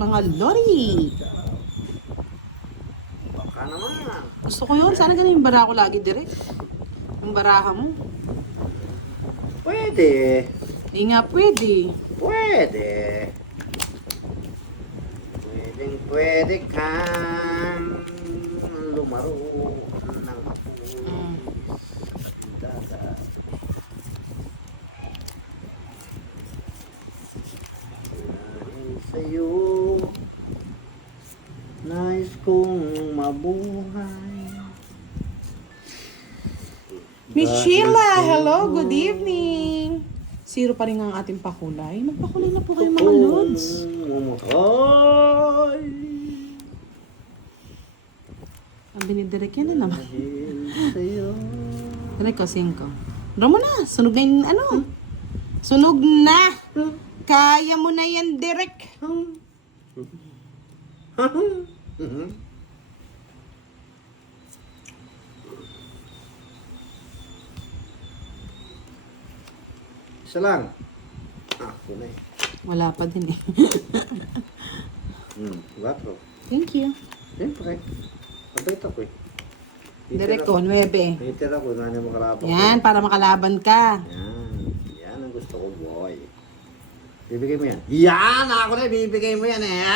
mga lori. Baka naman. Gusto ko yun. Sana ganun yung bara ko lagi direct. Yung baraha mo. Pwede. Hindi nga pwede. Pwede. Pwede kang lumaro ng apoy sa dagat. Dahil sa'yo, nais kong mabuhay. Miss Sheila, hello, good evening. Zero pa rin ang ating pakulay. Magpakulay na po kayo mga lods. Ay, Ang binidirek yan na naman. dahil sa'yo. Direk ko, 5. Dra mo na. Sunog na yung ano. Sunog na. Kaya mo na yan, direk. Isa lang. Ako na eh. Wala pa din eh. 4. Thank you. Siyempre. Mabait ako eh. Direk ko, 9. Titira ko na mo kalaban ko. Yan, para makalaban ka. Yan. Yan ang gusto ko, boy. Bibigay mo yan. Yan! Ako na, bibigay mo yan eh.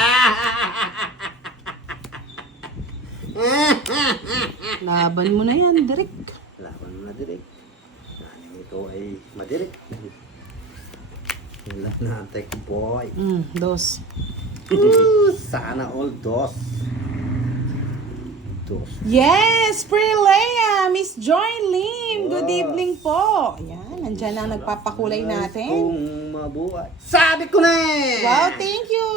Laban mo na yan, direk. Laban mo na direct. Nanin ito ay madirect. Wala na ang tech boy. 2. Sana all dos. Dos. Yes, Prilea, Miss Joy Lim. Good Wow. evening po. Yan, nandyan na ang nagpapakulay natin. Kung mabuhay. Sabi ko na eh! Wow, thank you.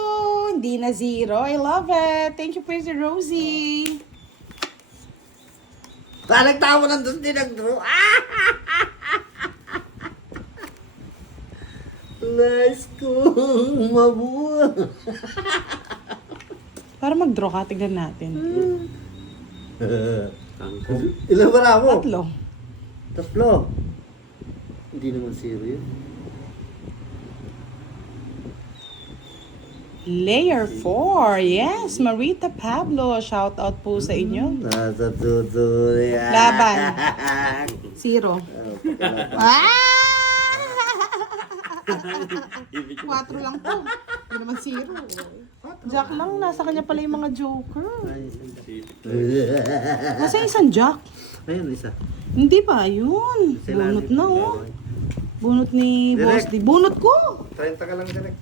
Hindi na 0. I love it. Thank you, Praise Rosie. Nagtawa ng doon din nag-draw. Nice kong mabuhay. Para mag-draw ka, tignan natin. Ilan ba na ako? 3. 3. Hindi naman 0 yun. Layer 4. Yes, Marita Pablo. Shout out po sa inyo. Nasa tuto yan. Laban. 0. Ah! 4 lang po. Hindi naman 0. Jack lang. Nasa kanya pala yung mga joker. Nasa isang Jack. Ayun, isa. Hindi pa. Yun. Bunot na oh. Bunot ni Boss D. Bunot ko. 30 ka lang direct.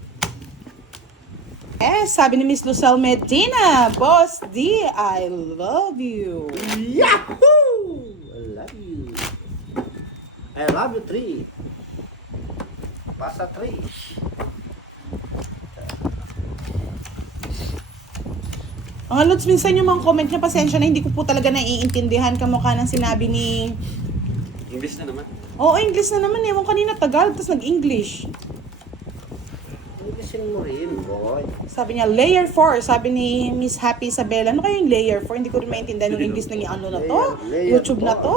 Yes, sabi ni Miss Lucel Medina, Boss D, I love you. Yahoo! I love you. I love you 3. Pasa 3. Mga Lods, minsan yung mga comment niya, pasensya na, hindi ko po talaga naiintindihan kamukha ng sinabi ni... English na naman. Oo, English na naman. Ewan kanina Tagalog, tapos nag-English. Englishing mo rin, boy. Sabi niya, layer 4. Sabi ni Miss Happy Isabella, ano kayo yung layer 4? Hindi ko rin maintindihan yung English ng ano na to. Layer YouTube na 4. to.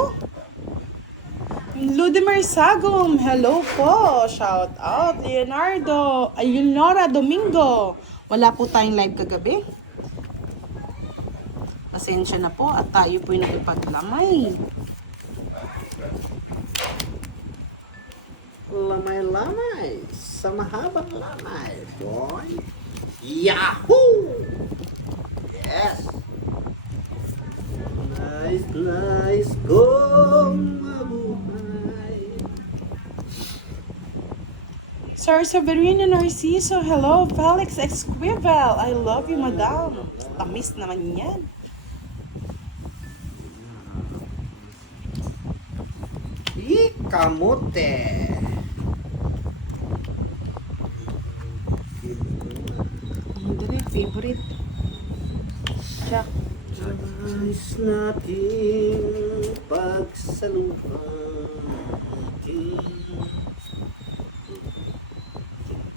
Ludimar Sagom, hello po. Shout out. Leonora Domingo. Wala po tayong live kagabi. Pasensya na po at tayo po yung nakipaglamay. Lamay-lamay sa mahabang lamay, boy. Yahoo! Yes! Nice, nice kong mabuhay. Sir Severino Narciso, hello. Felix Esquivel, I love you, madam. Tamis naman yan. Kamote. Hindi favorite. Jack. Nais natin pagsaluhan.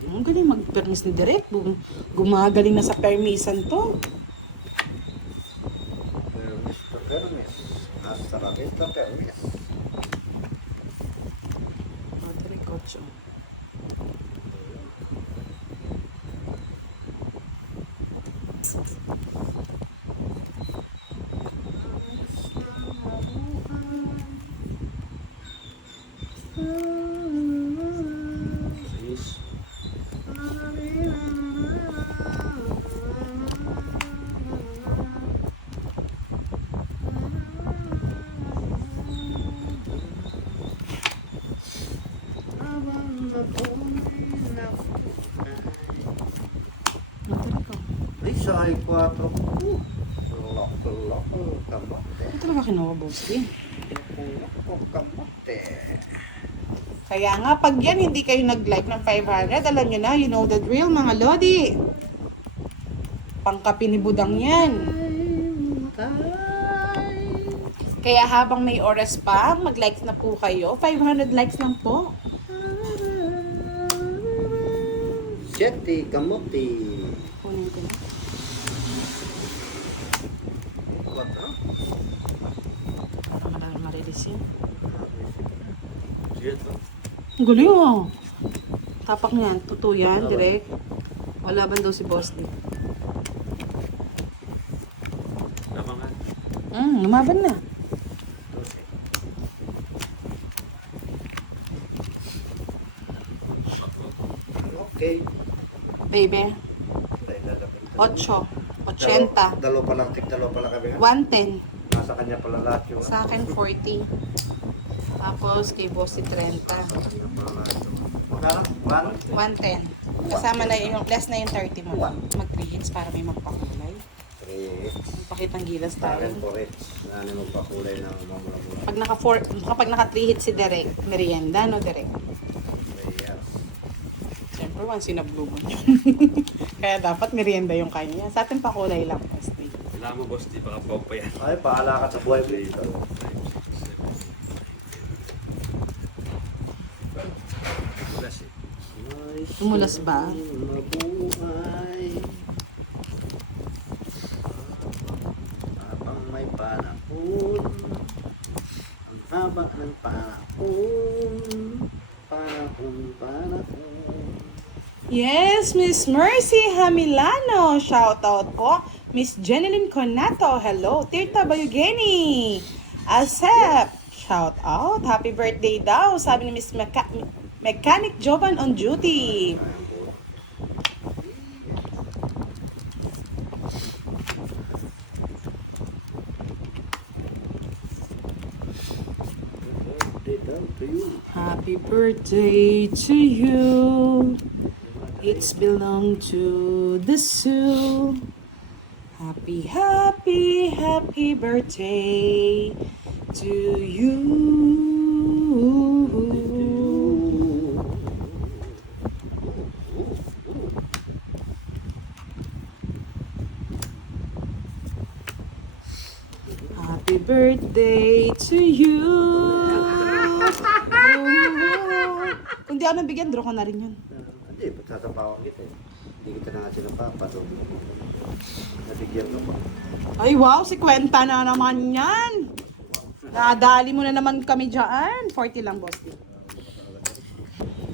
Ang galing mag-permis ni Direk. Gumagaling na sa permisan to. Permis to permis. Nasa rabita permis. Direk 8. Ayos. Ay, sa I4. Loko, kamote. Ano talaga kinuha, Bossy? Loko, kamote. Kaya nga, pag yan hindi kayo nag-like ng 500, alam nyo na, you know the drill, mga lodi. Pangkapi ni Budang yan. Kaya habang may oras pa, mag-likes na po kayo. 500 likes lang po. Siyete, kamote. Kunin ko na. Quatro. Para marilis yun. Sige ito. Ang galing oh. Tapak niyan, tutu yan, direct. Wala ba daw si Boss D? Tama nga. Lumaban na. Okay. Baby. 8, 80, Dalawa pa lang, dalawa pa lang kami. 110. Nasa kanya pala lahat yung... Sa akin 40. Tapos kay Boss D 30. Magkano? Paano? 110. Kasama na yung less na yung 30 mo. Mag 3 hits para may magpakulay. 3. Pakitang gilas tayo. Tarin 4 hits. Nani magpakulay ng mamula-mula. Kapag naka 3 hits si Derek, merienda, no Derek? Yes. Siyempre, once sinablo mo yun. Kaya dapat merienda yung kanya. Sa atin pa kulay lang. Basti. Kailangan mo, boss, di baka pog pa yan. Ay, paala ka sa buhay mo dito. Plus, Tumulas ba? Mabuhay. Habang may panahon. Ang haba ng panahon. Panahon. Yes, Miss Mercy Hamilano. Shout out po. Miss Jeneline Conato. Hello. Tirta Bayugeni. Asep. Shout out. Happy birthday daw. Sabi ni Miss Mechanic Joban on duty. Happy birthday to you. It's belong to the zoo. Happy, happy, happy birthday to you. Happy birthday to you. Kung di ako nabigyan, draw ko na rin yun. Hindi, pagsasapawan kita eh. Hindi kita na nga sinapapa. So, nabigyan ka pa. Ay wow, si Kwenta na naman yan. Nadali mo na naman kami dyan. 40 lang, boss.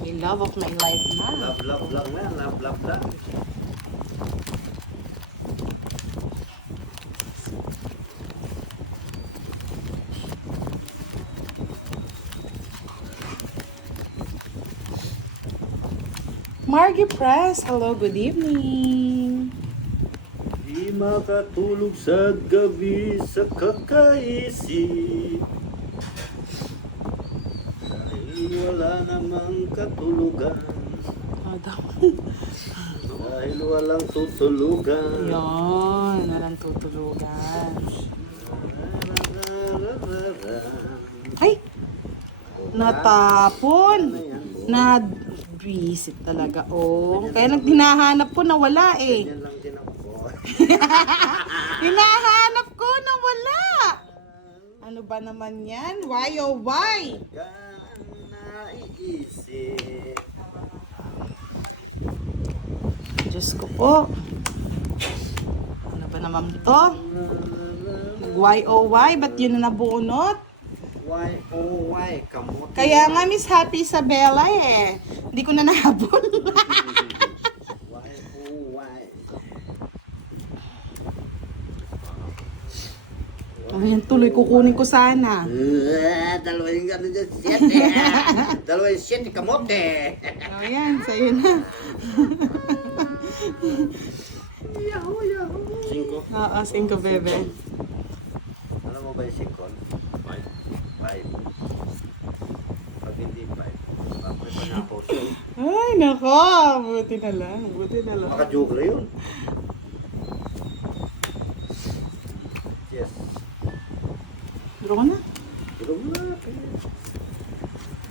The love of my life na. Love, love, love na yan. Love, love, love. Margie Press, hello, good evening. Di makatulog sa gabi sa kakaisip. Dahil wala namang katulugan. Dahil walang tutulugan. Yun, walang tutulugan. Ay! Natapon! Na-visit talaga. Oh, kaya nagdinahanap ko na wala eh. Yan lang din ako. Hinahanap ko na wala. Ano ba naman yan? Why oh why? Ka naiisip. Diyos ko po. Ano ba naman to? Why oh why? Ba't yun na nabunot? Why, oh why, kamote. Kaya nga Miss Happy Isabella eh. Hindi ko na nahabol. Why, oh why. Ayan, tuloy kukunin ko sana. Dalawa yung ano dyan, 7. Dalawa yung 7, kamote. Ayan, sa'yo na. Yahoo, yahoo. 5. Oo, 5 bebe. Alam mo ba yung 5? 5. Pag hindi 5, may panapos yun. Ay, nako. Buti na lang. Buti na lang. Maka-joke yun. Yes. Duro ko na. Pero wala.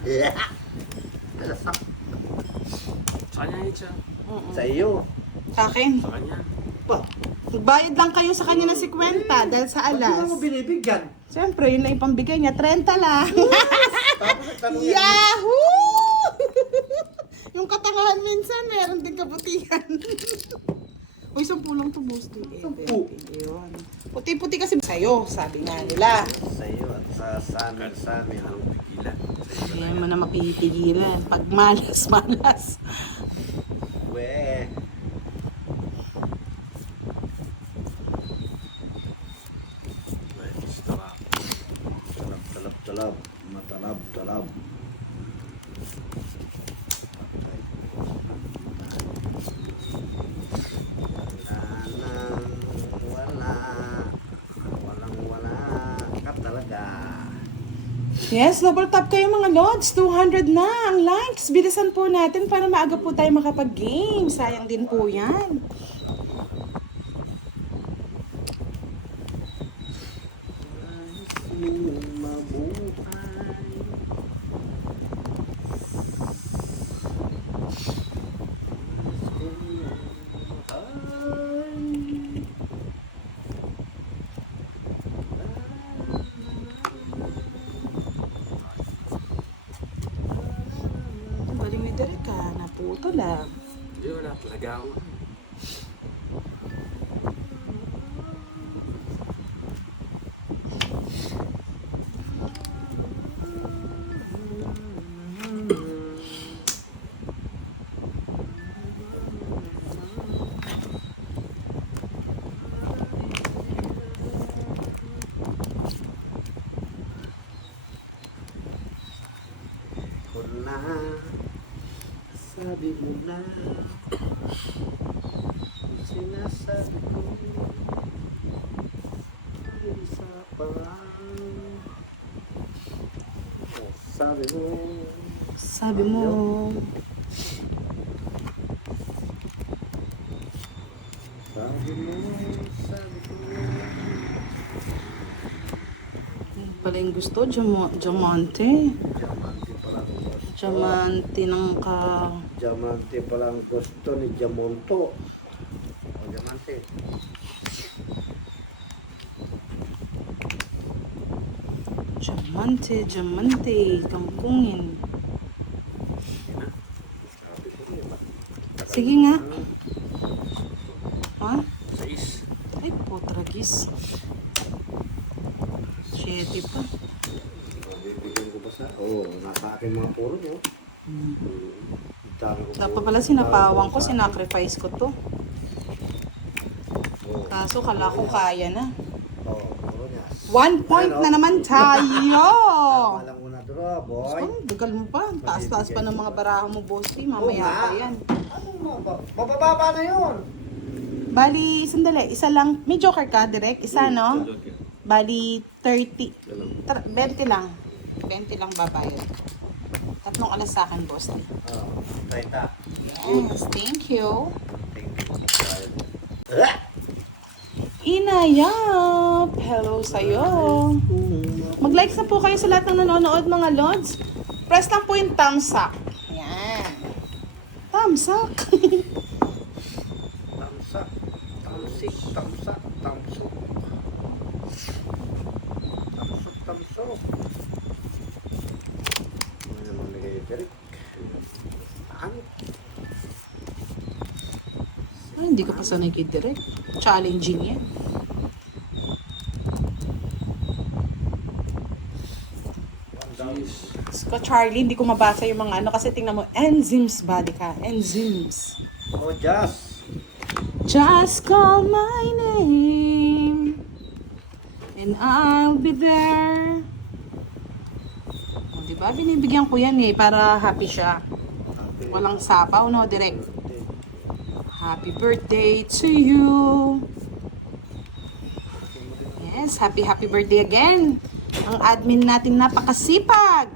Yeah. Nalasak. Sa kanya yun siya. Sa iyo. Sa akin. Sa kanya. Bah, Bayad lang kayo sa kanya ng 50 dahil sa ba't di alas. mo binibigyan? Siyempre, yun lang yung pambigay niya. 30 lang. Tapos nagtanong yan. Yahoo! Yung katangahan minsan, meron din kabutihan. Uy, 10 lang to, boss. 10. Yun. Puti-puti kasi sa'yo, sabi nga nila. Sa iyo at sa amin. Anong pigilan? Hindi mo na mapipigilan. Pag malas, malas. We. May gusto ka. Talab. Matalab. Walang ka talaga. Yes, double tap kayo mga lods. 200 na ang likes. Bilisan po natin para maaga po tayo makapag-game. Sayang din po yan. Galing ni Derek ka. Naputo lang. Hindi, wala talaga ako. Sabi mo na sinasabi ko isa pa sabi mo Sabi mo. sabi ko Pala yung gusto, diamante. diamante pala ang gusto Diamante ng ka... diamante pala ang gusto ni Diamonto o diamante Diamante, kangkungin. sabi ko niya Sige nga. Ha? 6. Ay, potragis. 7 pa. bibigyan ko ba sa nasa akin mga puro no Dapat pala sinapawang ko, sinacrifice ko to. Kaso kala ko kaya na. puro niya 1 point na naman tayo! tama lang muna draw boy Oh, dagal mo pa. Taas-taas pa ng mga baraha mo, bossy. Mamaya pa yan. mabababa na yun Bali, sandali. Isa lang. May joker ka, direct? Isa, no? Bali, 30. 20 lang. 20 lang babayad. 3 alas sa akin, boss. Taita Yes, thank you. Ah! Inayap! Hello sa'yo. Mag-likes na po kayo sa lahat ng nanonood, mga lods. Press lang po yung thumbs up. Yan. Thumbs up. Tamsak, tamsik, tamsak, tamsok. Tamsok. Ano naman nagay Derek? Ano? Ay, hindi ko pa sanay kay Direk. Challenging yan. Ko Charlie, hindi ko mabasa yung mga ano kasi tingnan mo, enzymes body ka. Enzymes. Oh, Jazz. Just call my name. And I'll be there. O, diba? Binibigyan ko yan eh, para happy siya. Walang sapaw, no? Direct. Happy birthday to you. Yes, happy birthday again. Ang admin natin napakasipag.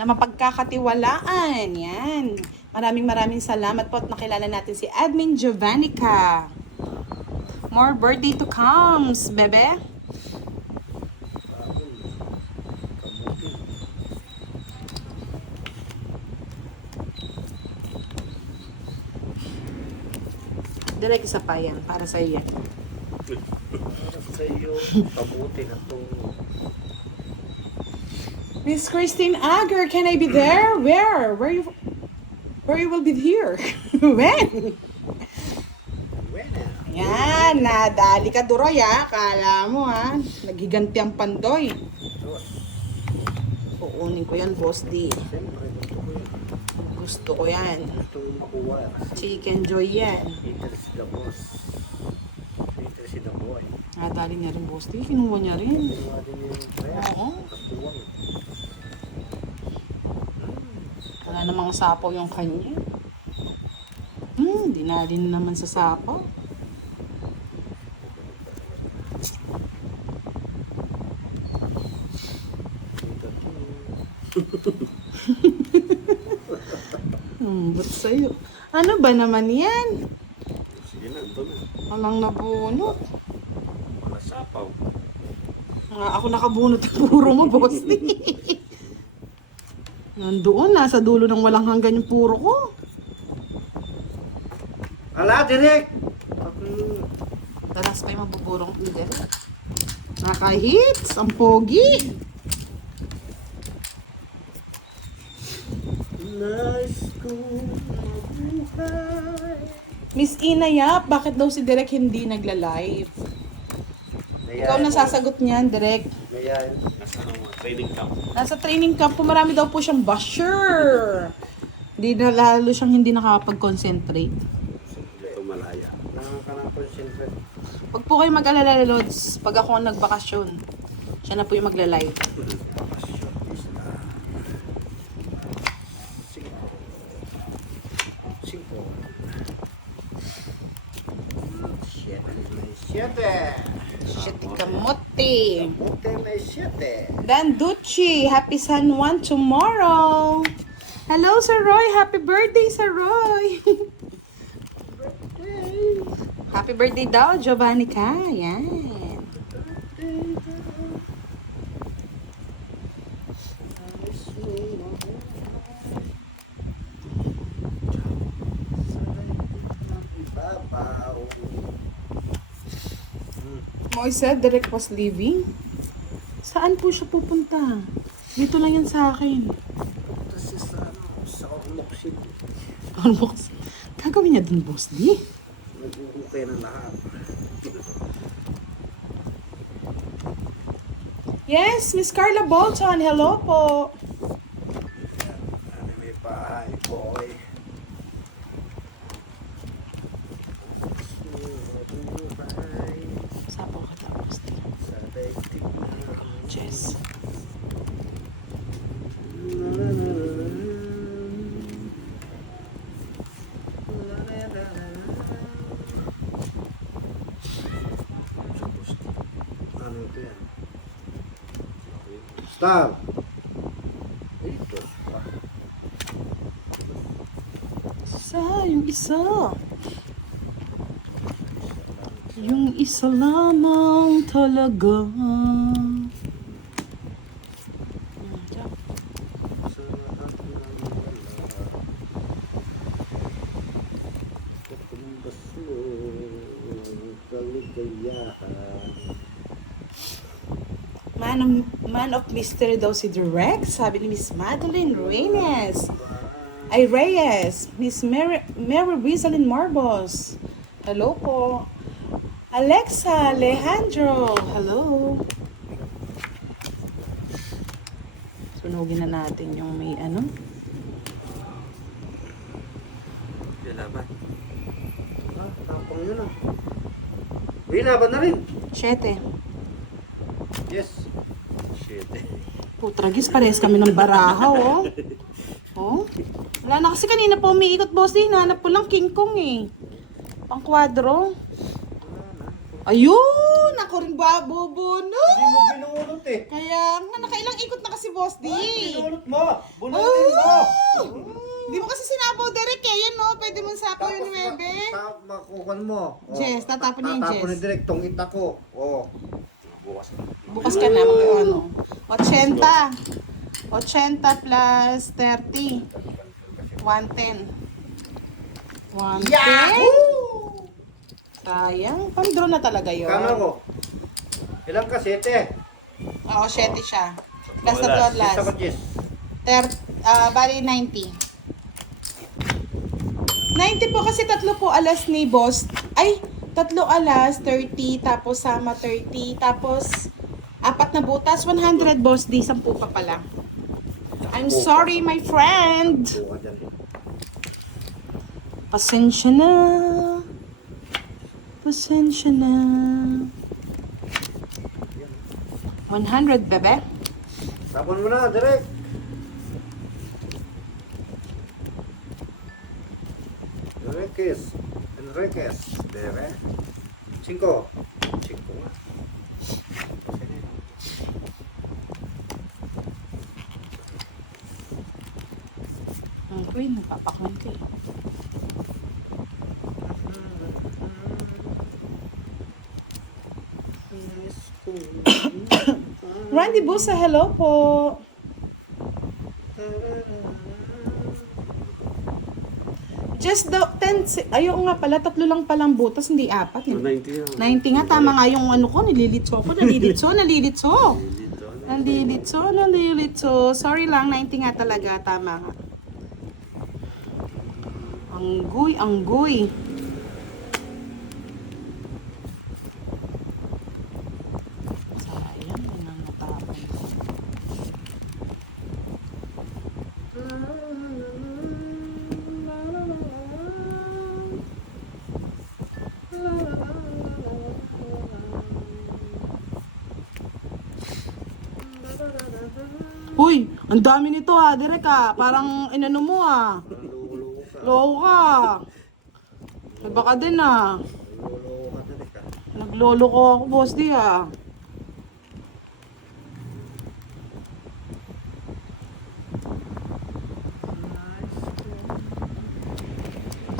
Na mapagkakatiwalaan. Yan. Maraming salamat po at nakilala natin si Admin Jovannica. More birthday to comes, bebe. Direk isa pa yan. Para sa iyo yan. Sa iyo, kabuti na to. Miss Christine Agar, can I be there? Where? Where you will be here? When? Yan, nadali ka Duroy ha. Kala mo ha. Nagiganti ang pandoy. Uunin ko yan, Boss D. Siyempre, gusto ko yan. Gusto ko yan. Gusto mo makuha. Chicken joy yan. Peter is the boss. Peter is the boy. Nadali niya rin, Boss D. Kinuha niya rin. Kinuha din yung press. Oo. Katuwang. Wala namang sapaw yung kanya. Dinali na naman sa sapaw. Ba't sa'yo? Ano ba naman yan? Sige na, ito na. Walang nabunot. Wala sapaw. Ako nakabunot yung puro mo, Boss D. Nandoon, nasa dulo ng walang hanggan yung puro ko. Ala, direk! Dalas pa yung mabuburong hindi. Nakahits, ang pogi. Nice ko mabuhay. Miss Inayap, bakit daw si Direk hindi nagla-live? Ikaw na sasagot niyan, Direk. Ngayon, Nasa training camp. Nasa training camp po, marami daw po siyang basher. Hindi na lalo siyang hindi nakakapag-concentrate. Ito malaya. nakaka-concentrate. Pag po kayo mag-alala, Lods, pag ako ang nagbakasyon, siya na po yung magla-live. Bakasyon is na 5. Shit, kamote. Buti may 7. Dan Ducci, happy San Juan tomorrow. Hello, Sir Roy. Happy birthday, Sir Roy. Happy birthday daw, Giovanni ka. Yan. Moise, Derek was leaving. Saan po siya pupunta? Dito lang yan sa akin. Kasi sa Ormoc City. Almost. Gagawin niya dun, boss, di? Nag-ukay na lahat. Yes, Miss Carla Bolton. Hello po. Ano may bahay, boy. Sapo ka tapos. Sa daigdig na. Jess. Ano ito yan? Star! Ito. Yung isa. Yung isa lamang talaga. Sa lahat ng wala. Katumbas mo kaligayahan. Man of mystery daw si Direk, sabi ni Miss Madeline Reyes. Ay, Reyes. Miss Mary Rizalyn Marbos. Hello po. Alexa Alejandro. Hello. Sunugin na natin yung may ano. Yung laban. Ah, tapang yun ah. Uy, laban na rin. 7. Yes. Shit. Putragis, parehas kami ng baraha, oh. Oh? Wala na kasi kanina pa umiikot, boss. Hinanap ko lang King Kong, eh. Pang kwadro. Ayun! Ako rin babobo, no? Hindi mo binunot eh. Kaya nga, nakailang ikot na kasi, boss, di. Binunot mo. Bunutin mo. Di mo kasi sinabaw, Derek, eh. Yan, no? Pwede mong sapaw yung 9. Makukuhan mo. Oh. Jess, tatapon niya yung Tatapon Jess. ni direct tong itako. Oh. Bukas na. Bukas ka na, mag-ano. 80. 80 plus 30. 110. 110? Sayang. Pang-draw na talaga yun. Kano ko? Ilang ka? 7. Oo, 7 siya. Plus Wala. tatlo Yes ako, last. Jess. Bali 90. 90 po kasi tatlo po alas ni boss. Ay, tatlo alas, 30, tapos sama 30, tapos 4 na butas, 100 boss, di 10 pa pala. I'm sorry, my friend. Buka dyan. Pasensya na. Pasensya na. 100, bebe. Tapon mo na, direct. Enriquez. Dere. 5. 5 nga. Ang queen, nagpapakman ka eh. Randy Busa, hello po. Just the 10, ayun nga pala, tatlo lang palang butas, hindi 4. 90 yan. 90 nga, tama nga yung ano ko, nalilitso. Sorry lang, 90 nga talaga, tama nga. Anggoy. Sayang, yun ang natapon ko. Uy, ang dami nito ha, Derek ha. Parang inano mo ha. Loko ka. Iba ka din ha. Naglolo ko ako, boss di ha.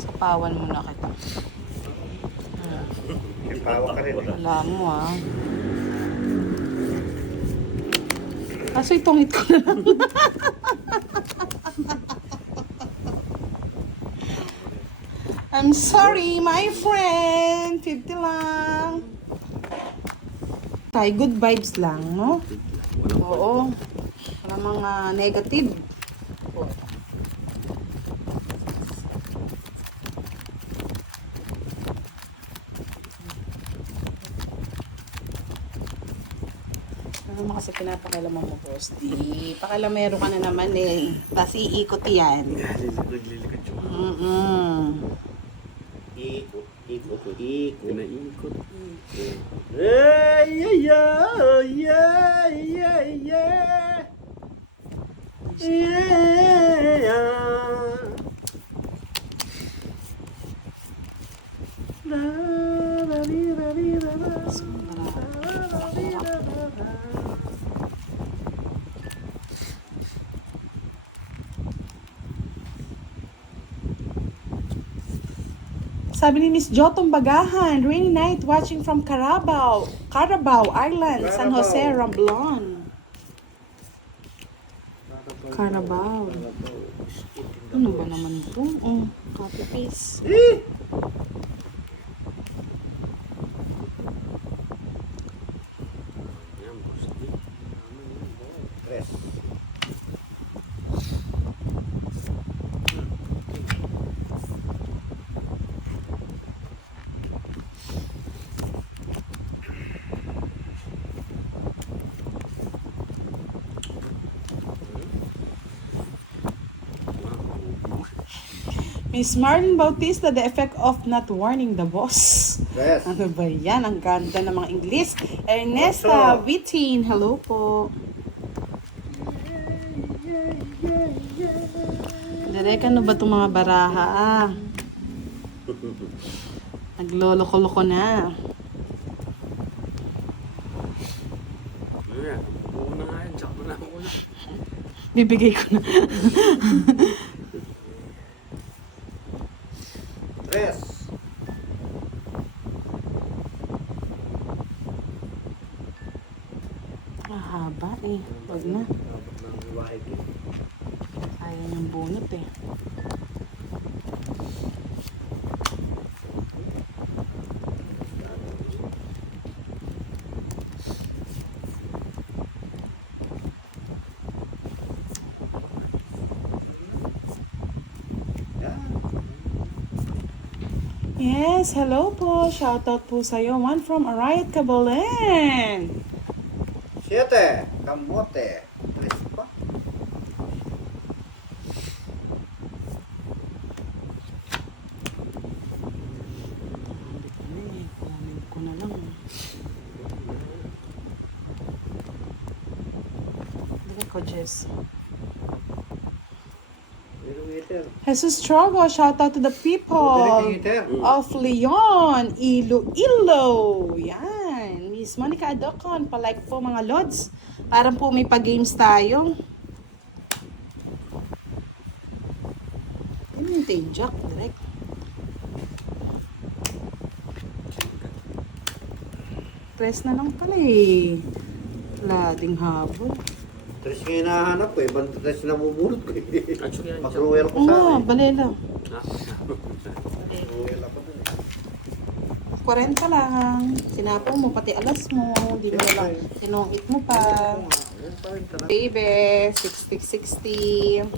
Sapawan muna kita. Ipawa ka rin. Wala mo ha. Kaso itong ito na lang. I'm sorry, my friend. 50 lang. Tay, good vibes lang, no? Oo. Wala mga negative. Ano mo kasi pinapakailaman mo, boss? Di, pakilamero ka na naman eh. Tapos iikot yan. Naglilikod yung Ikot. Pinaikot. Sabi ni Miss Jotong Bagahan, rainy night watching from Carabao Island, San Jose, Romblon. Carabao. Ano ba naman ito? Oh, copy paste. Yan, boss. Tres. Miss Marlene Bautista, the effect of not warning the boss. Tres. Ano ba yan? Ang ganda ng mga English. Ernesta Ocho. Vitin, hello po. Direk, ano ba itong mga baraha ah? Nagloloko-loko na. Ano yan? Una nga yan. Tsaka mo na ako na. Bibigay ko na. Tres. Haba eh. Wag na. Dapat ng wahig eh. Kaya niyang bunot eh. Yan. Yes, hello po. Shoutout po sa'yo. One from Arayat Cabolen. Siete. Kamote. Tres pa. Kunin ko na lang. Dili ko, Jess. Meron meter. Jesus Trogo, shoutout to the people Meter. of Leon, Iloilo. Yan. Miss Monica Adocon, palike po mga lods. Parang po may pa-games tayo. Yan yung Jack, direct. Tres na lang pala eh. Lading habol. Tres nga hinahanap ko eh. Banta tres na bubulot ko eh. At sige, yan. Mag-royal ko Oo sa nga, akin. balela. Ah, Royal ako dun eh. 40 lang. Sinapaw mo, pati alas mo. Di mo na lang. Sinungit mo pa. Yan pa rin talaga. Baby, 60-60.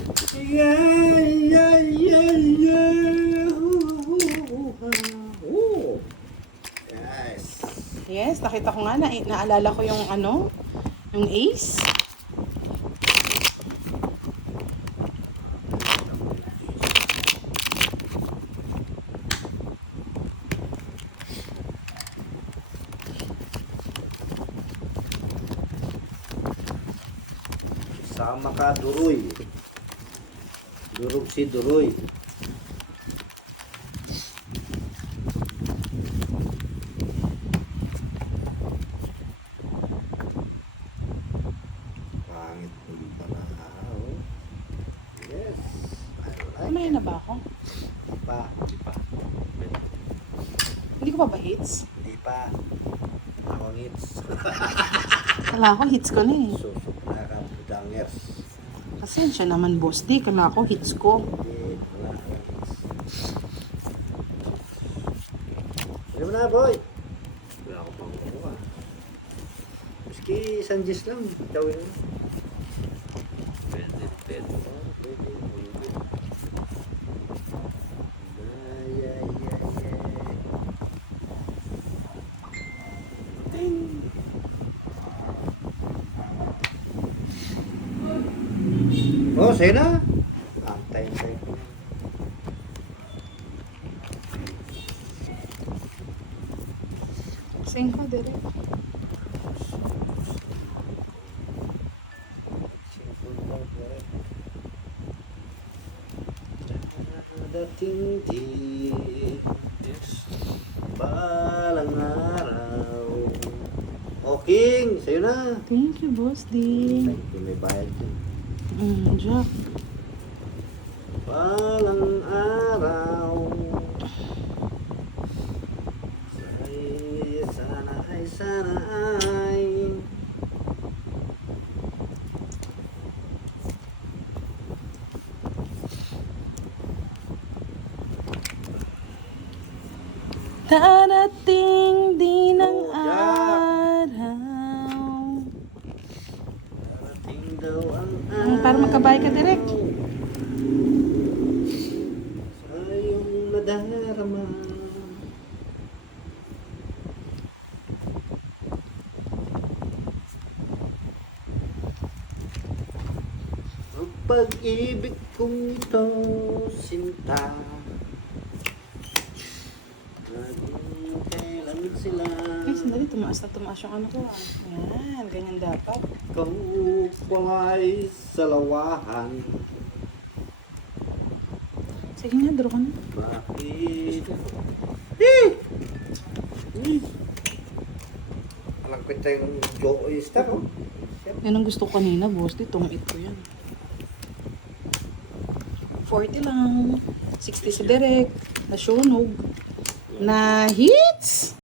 Oh. Yes. Yes, nakita ko nga, naalala ko yung ano, yung ace. Sama ka, Duroy. Durog si Duroy. Pangit mo din pala. Oh. Yes. I like Mamaya na ba ako? Hindi pa. Hindi pa. Hindi ko pa ba hits? Hindi pa. Ako ngits. Kala ko hits ko na eh. Susok na ka, budangers. Pasensya naman, boss. Di, kala ko hits ko. Hindi, wala ka ngits. Ano mo na, boy? Wala ako pang kukuha. Maski isang gis lang, gawin mo. Pwede, pwede. Pwede, pwede. Ay, ay, ay, ay. Oh, sa'yo na. Antayin sa'yo. 5 direct. Dating din Yes. balang araw. O King, sa'yo na. Thank you, boss D. Thank you, may bayad din. Jack. Balang araw. Sana ay. Darating din ang Oh, Jack. araw. Darating daw ang Para magkabay ka direct. Sa iyong nadarama. Ang pag-ibig kong ito, sinta. sila. Ay, sandali, tumaas yung ano ko ah. Yan, ganyan dapat. Kaupay sa lawahan. Sige nga, draw ka na. Bakit? Alam ko ito yung Joe Oyster, oh. Yan ang gusto ko kanina, boss. Ditong ito yan. 40 lang. 60 sa direct. Na sunog. Na hits!